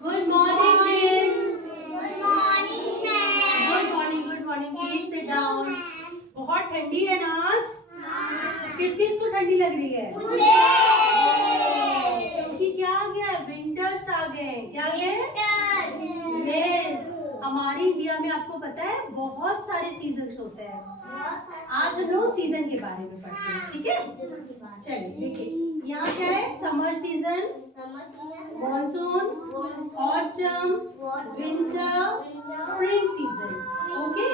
Good morning, kids. Good morning, ma'am. Good morning, good morning. Please sit down. बहुत ठंडी है ना आज? किस किस को ठंडी लग रही है? मुझे। क्योंकि क्या आ गया है? विंटर्स आ गए हैं। क्या आ गए हैं? यस। हमारी इंडिया में आपको पता है बहुत सारे सीजन्स होते हैं। आज हम लोग सीजन के बारे में पढ़ते हैं, ठीक है? चलिए देखिए, यहाँ क्या है? Summer season, monsoon, autumn, winter, spring season. Okay,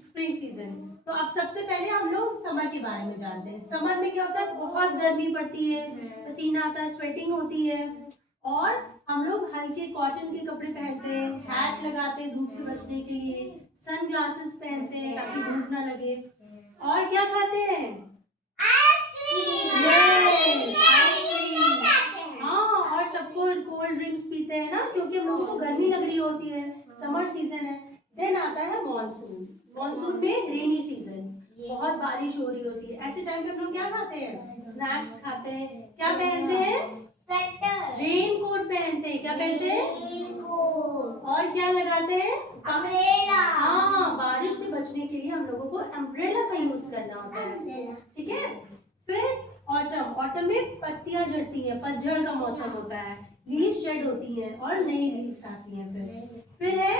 spring season. तो अब सबसे पहले हम लोग समर के बारे में जानते हैं। समर में क्या होता है? बहुत गर्मी पड़ती है, पसीना आता है, स्वेटिंग होती है और हम लोग हल्के कॉटन के कपड़े पहनते हैं, हैट लगाते हैं धूप से बचने के लिए, सन ग्लासेस पहनते हैं ताकि धूप ना लगे। और क्या खाते हैं? हाँ, और सबको कोल्ड ड्रिंक्स पीते हैं ना, क्योंकि हम लोगों को गर्मी लग रही होती है, समर सीजन है। देन आता है मॉनसून। मॉनसून में रेनी सीजन, बहुत बारिश हो रही होती है। ऐसे टाइम पे हम लोग क्या खाते हैं? स्नैक्स खाते हैं। क्या पहनते हैं? रेन कोट पहनते हैं। क्या पहनते हैं? और क्या लगाते हैं? अम्ब्रेला। हाँ, बारिश से बचने के लिए हम लोगों को अम्ब्रेला का यूज करना होता है, ठीक है? फिर ऑटम। ऑटम में पत्तियां झड़ती हैं, पतझड़ का मौसम होता है, लीव शेड होती है और नई लीव्स आती हैं। फिर है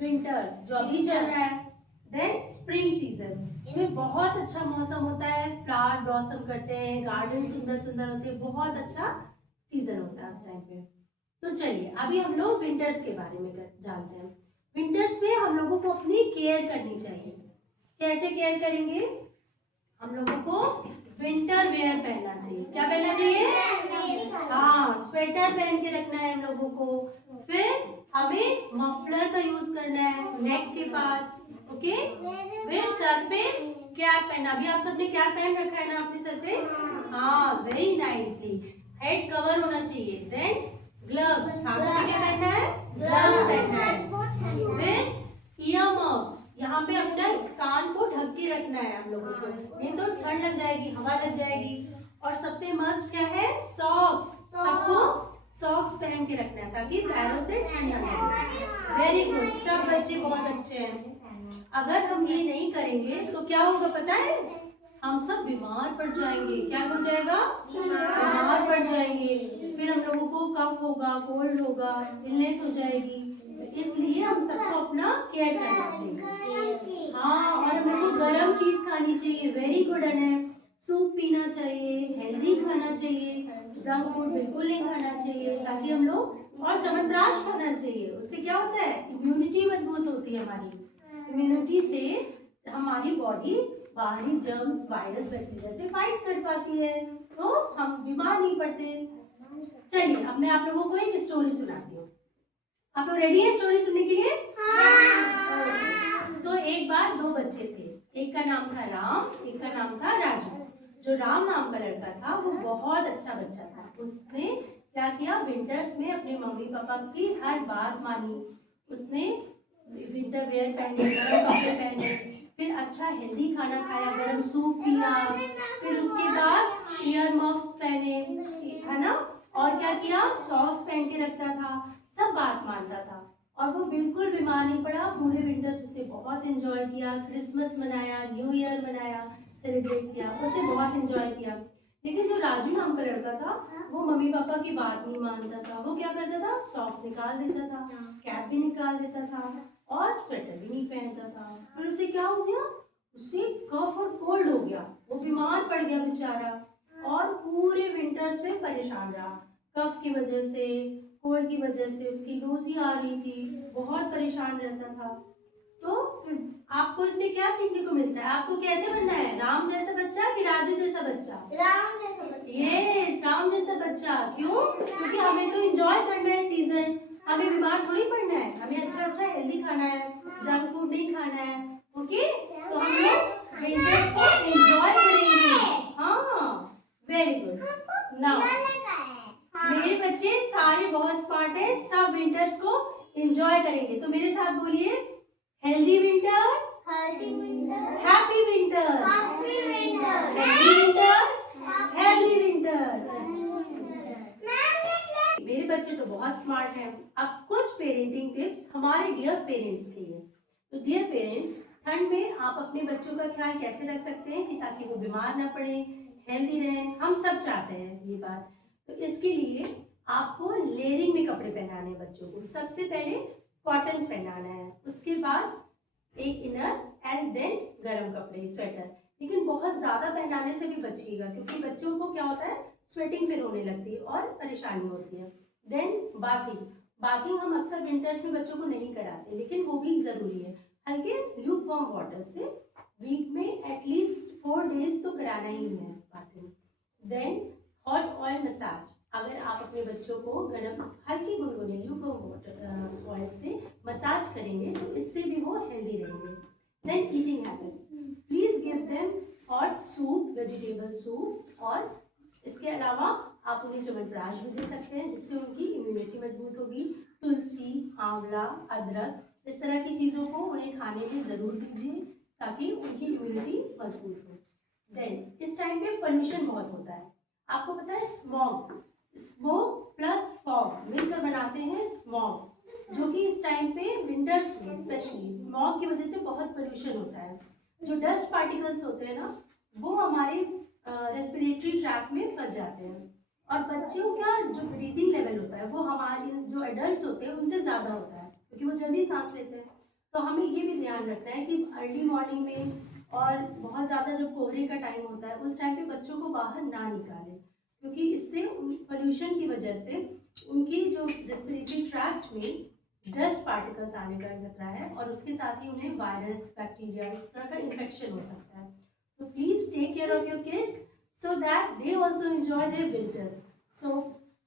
विंटर्स जो अभी चल रहा है। देन स्प्रिंग सीजन, इसमें बहुत अच्छा मौसम होता है, फ्लावर ब्लॉसम करते हैं, गार्डन सुंदर सुंदर होते हैं, बहुत अच्छा सीजन होता है उस टाइम पे। तो चलिए अभी हम लोग विंटर्स के बारे में जानते हैं। विंटर्स में हम लोगों को अपनी केयर करनी चाहिए। कैसे केयर करेंगे? हम लोगों को विंटर वेयर पहनना चाहिए। क्या पहनना चाहिए? हाँ, स्वेटर पहन के रखना है हम लोगों को। फिर हमें मफलर का यूज करना है नेक के पास, ओके? फिर सर पे कैप पहना। अभी आप सबने कैप पहन रखा है ना अपने सर पे? हाँ, वेरी नाइसली। हेड कवर होना चाहिए। देन ग्लव्स, हाथों में क्या पहनना है? ग्लव्स पहनना है। फिर ईयर मफ्स, यहाँ पे अपना कान को ढक के रखना है हम लोगों को, नहीं तो ठंड लग जाएगी, हवा लग जाएगी। और सबसे मस्ट क्या है? सॉक्स। सबको सॉक्स पहन के रखना है ताकि पैरों से ठंड ना लगे। वेरी गुड, सब बच्चे बहुत अच्छे हैं। अगर हम ये नहीं करेंगे तो क्या होगा पता है? हम सब बीमार पड़ जाएंगे। क्या हो जाएगा? बीमार पड़ जाएंगे। फिर हम लोगों को कफ होगा, कोल्ड होगा, इलनेस हो जाएगी। इसलिए हम सबको अपना केयर करना चाहिए। हाँ, और हम लोग को गर्म चीज खानी चाहिए। वेरी गुड है। सूप पीना चाहिए, हेल्दी खाना चाहिए, जंक फूड बिल्कुल नहीं खाना चाहिए ताकि हम लोग, और च्यवनप्राश खाना चाहिए। उससे क्या होता है? इम्यूनिटी मजबूत होती है हमारी। इम्यूनिटी से हमारी बॉडी बाहरी जर्म्स, वायरस, बैक्टीरिया से फाइट कर पाती है, तो हम बीमार नहीं पड़ते। चलिए अब मैं आप लोगों को एक स्टोरी सुनाती हूँ। आप लोग रेडी है स्टोरी सुनने के लिए? तो एक बार दो बच्चे थे, एक का नाम था राम, एक का नाम था राजू। जो राम नाम का लड़का था वो बहुत अच्छा बच्चा था। उसने क्या किया? विंटर्स में अपने मम्मी पापा की हर बात मानी। उसने विंटर वेयर पहने, गर्म कपड़े पहने, फिर अच्छा हेल्दी खाना खाया, गर्म सूप पिया, फिर उसके बाद ईयर मफ्स पहने, है ना? और क्या किया? सॉक्स पहन के रखता था, सब बात मानता था और वो बिल्कुल बीमार नहीं पड़ा। पूरे विंटर्स उसने बहुत एंजॉय किया, क्रिसमस मनाया, न्यू ईयर मनाया, सेलिब्रेट किया, उसने बहुत एंजॉय किया। लेकिन जो राजू नाम का लड़का था वो मम्मी पापा की बात नहीं मानता था। वो क्या करता था? सॉक्स निकाल देता था, कैप भी निकाल देता था और स्वेटर भी नहीं पहनता था। फिर उसे क्या हो गया? उसे कफ और कोल्ड हो गया, वो बीमार पड़ गया बेचारा और पूरे विंटर्स में परेशान रहा। कफ की वजह से, कोल्ड की वजह से उसकी नोज़ी आ रही थी, बहुत परेशान रहता था। तो फिर आपको इससे क्या सीखने को मिलता है? आपको कैसे बनना है? राम जैसा बच्चा कि राजू जैसा बच्चा? राम जैसा बच्चा। यस, राम जैसा बच्चा। क्यों? क्योंकि हमें तो एंजॉय करना है सीजन, हमें बीमार थोड़ी पड़ना है, हमें अच्छा अच्छा हेल्दी खाना है, जंक फूड नहीं खाना है। ओके, तो हम लोग विंटर्स को एंजॉय करेंगे। हाँ, वेरी गुड। नाउ मेरे बच्चे सारे बहुत स्मार्ट है, सब विंटर्स को एंजॉय करेंगे। तो मेरे साथ बोलिए, healthy winter, happy winter, happy winter, happy winter, healthy winter, healthy winter. मेरे बच्चे तो बहुत स्मार्ट हैं। अब कुछ पेरेंटिंग टिप्स हमारे डियर पेरेंट्स के लिए। तो डियर पेरेंट्स, ठंड में आप अपने बच्चों का ख्याल कैसे रख सकते हैं कि ताकि वो बीमार ना पड़े, हेल्दी रहें, हम सब चाहते हैं ये बात। तो इसके लिए आपको लेयरिंग में कपड़े पहनाने हैं बच्चों को। सबसे पहले कॉटन पहनाना है, उसके बाद एक इनर एंड देन गर्म कपड़े, स्वेटर। लेकिन बहुत ज़्यादा पहनाने से भी बचिएगा, क्योंकि बच्चों को क्या होता है, स्वेटिंग फिर होने लगती है और परेशानी होती है। देन बाथिंग हम अक्सर विंटर्स में बच्चों को नहीं कराते, लेकिन वो भी ज़रूरी है। हल्के ल्यूक वार्म वाटर से वीक में एटलीस्ट 4 डेज तो कराना ही है bathing. Then hot oil massage, अगर आप अपने बच्चों को गर्म हल्की गुनगुने ल्यूक वार्म वाटर ऑयल से मसाज करेंगे तो इससे भी वो हेल्दी रहेंगे। Then eating habits, please give them hot soup, vegetable soup, और इसके अलावा आप उन्हें च्यवनप्राश भी दे सकते हैं जिससे उनकी इम्यूनिटी मजबूत होगी। तुलसी, आंवला, अदरक, इस तरह की चीज़ों को उन्हें खाने में ज़रूर दीजिए ताकि उनकी इम्यूनिटी मजबूत हो। देन इस टाइम पे पोल्यूशन बहुत होता है, आपको पता है स्मोक प्लस फॉग मिलकर बनाते हैं स्मॉग, जो कि इस टाइम पे विंटर्स में स्पेशली स्मॉग की वजह से बहुत पोल्यूशन होता है। जो डस्ट पार्टिकल्स होते हैं ना, वो हमारे रेस्पिरेटरी ट्रैक में फंस जाते हैं, और बच्चों का जो ब्रीदिंग लेवल होता है वो हमारे जो एडल्ट्स होते हैं उनसे ज़्यादा होता है, क्योंकि वो जल्दी सांस लेते हैं। तो हमें ये भी ध्यान रखना है कि अर्ली मॉर्निंग में और बहुत ज़्यादा जब कोहरे का टाइम होता है उस टाइम पे बच्चों को बाहर ना निकालें, क्योंकि इससे पोल्यूशन की वजह से उनकी जो रेस्पिरेटरी ट्रैक्ट में डस्ट पार्टिकल्स आने का खतरा है, और उसके साथ ही उन्हें वायरस, बैक्टीरिया, इस तरह का इन्फेक्शन हो सकता है। So please take care of your kids so that they also enjoy their winters. So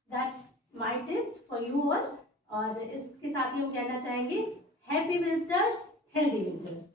that's my tips for you all. और इसके साथ ही हम कहना चाहेंगे हैप्पी विंटर्स, हेल्दी विंटर्स।